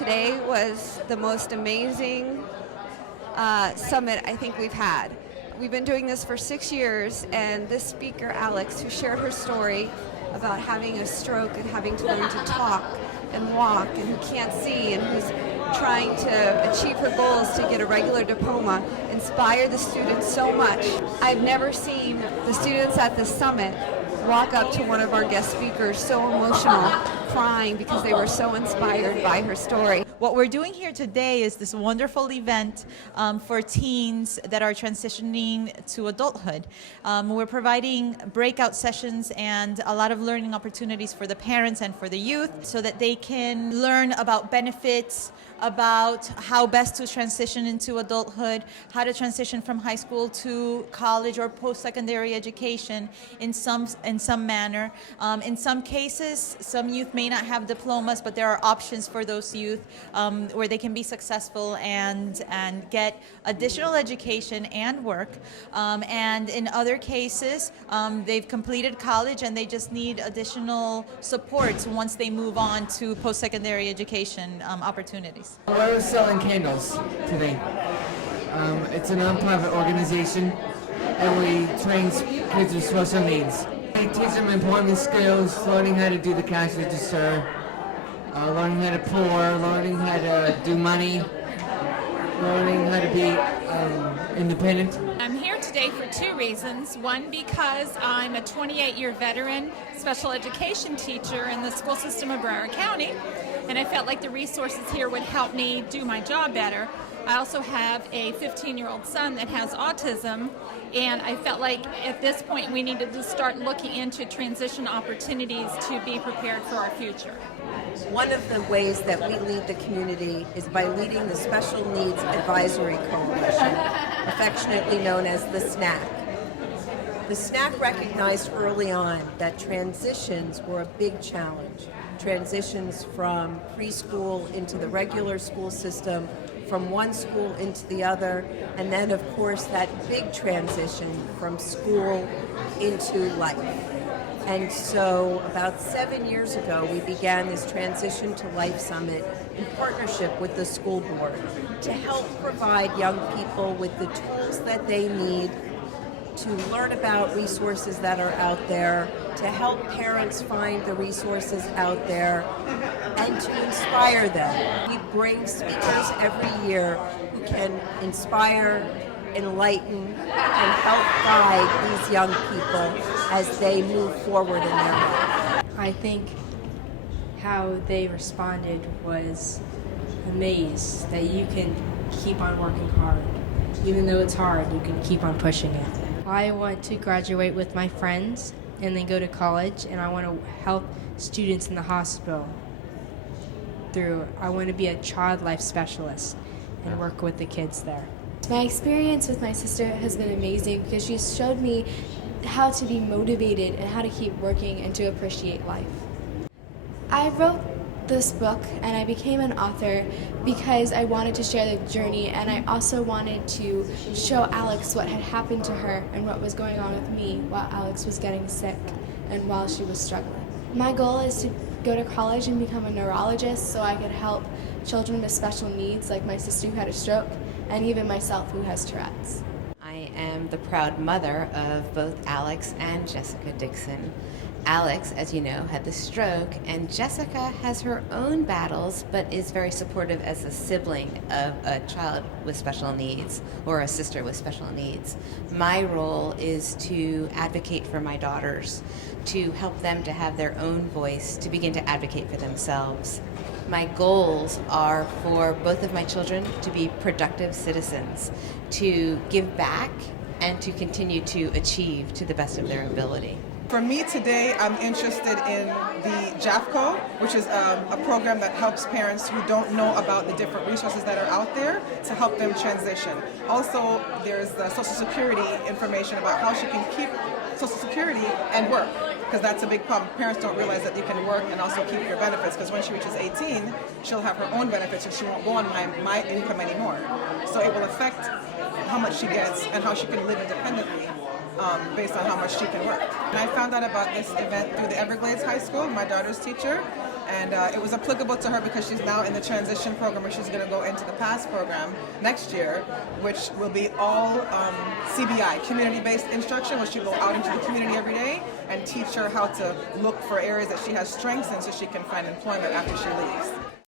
Today was the most amazing summit I think we've had. We've been doing this for 6 years, and this speaker, Alex, who shared her story about having a stroke and having to learn to talk and walk, and who can't see, and who's trying to achieve her goals to get a regular diploma, inspired the students so much. I've never seen the students at this summit walk up to one of our guest speakers so emotional, crying because they were so inspired by her story. What we're doing here today is this wonderful event for teens that are transitioning to adulthood. We're providing breakout sessions and a lot of learning opportunities for the parents and for the youth so that they can learn about benefits, about how best to transition into adulthood, how to transition from high school to college or post-secondary education in some manner. In some cases, some youth may not have diplomas, but there are options for those youth where they can be successful and get additional education and work. And in other cases, they've completed college and they just need additional support once they move on to post-secondary education opportunities. We're selling candles today. It's a non-profit organization, and we train kids with special needs. We teach them important skills, learning how to do the cash register, learning how to pour, learning how to do money, learning how to be independent. I'm here today for two reasons. One, because I'm a 28-year veteran special education teacher in the school system of Broward County, and I felt like the resources here would help me do my job better. I also have a 15-year-old son that has autism, and I felt like at this point we needed to start looking into transition opportunities to be prepared for our future. One of the ways that we lead the community is by leading the Special Needs Advisory Coalition, affectionately known as the SNAC. The SNAC recognized early on that transitions were a big challenge. Transitions from preschool into the regular school system, from one school into the other, and then of course that big transition from school into life. And so about 7 years ago, we began this Transition to Life Summit in partnership with the school board to help provide young people with the tools that they need to learn about resources that are out there, to help parents find the resources out there, and to inspire them. We bring speakers every year who can inspire, enlighten, and help guide these young people as they move forward in their life. I think how they responded was amazed that you can keep on working hard. Even though it's hard, you can keep on pushing it. I want to graduate with my friends and then go to college, and I want to help students in the hospital I want to be a child life specialist and work with the kids there. My experience with my sister has been amazing because she's showed me how to be motivated and how to keep working and to appreciate life. I wrote this book and I became an author because I wanted to share the journey, and I also wanted to show Alex what had happened to her and what was going on with me while Alex was getting sick and while she was struggling. My goal is to go to college and become a neurologist so I could help children with special needs like my sister who had a stroke, and even myself who has Tourette's. I am the proud mother of both Alex and Jessica Dixon. Alex, as you know, had the stroke, and Jessica has her own battles, but is very supportive as a sibling of a child with special needs or a sister with special needs. My role is to advocate for my daughters, to help them to have their own voice, to begin to advocate for themselves. My goals are for both of my children to be productive citizens, to give back, and to continue to achieve to the best of their ability. For me today, I'm interested in the JAFCO, which is a program that helps parents who don't know about the different resources that are out there to help them transition. Also, there's the Social Security information about how she can keep Social Security and work, because that's a big problem. Parents don't realize that you can work and also keep your benefits, because when she reaches 18, she'll have her own benefits and she won't go on my income anymore. So it will affect how much she gets and how she can live independently. Based on how much she can work. And I found out about this event through the Everglades High School, my daughter's teacher, And it was applicable to her because she's now in the transition program where she's going to go into the PASS program next year, which will be all CBI, community-based instruction, where she'll go out into the community every day and teach her how to look for areas that she has strengths in so she can find employment after she leaves.